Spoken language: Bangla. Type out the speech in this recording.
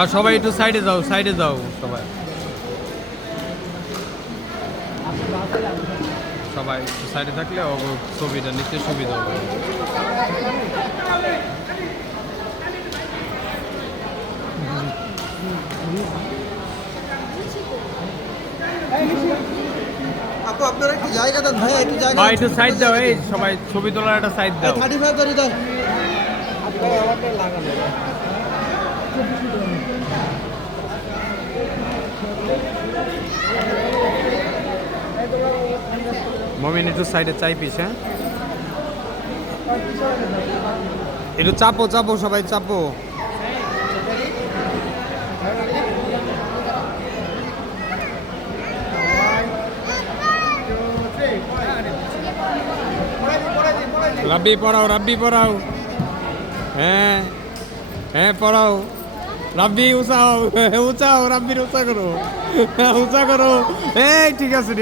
আর সবাই একটু সাইডে যাও সবাই সবাই একটু সাইডে থাকলে ছবিটা নিতে সুবিধা হবে। আপনারা একটু জায়গা দেন ভাই, একটু জায়গা ভাই একটু সাইড দাও, এই সবাই ছবি তোলার একটা সাইড দাও। 35 করে দাও। আপনারা আমারটা লাগানো। মমিন একটু সাইডে চাই পিস, হ্যাঁ একটু চাপো সবাই চাপো। রাব্বি পড়াও হ্যাঁ পড়াও। রাব্বি উঁচাও রাব্বির উঁচা করো এই ঠিক আছে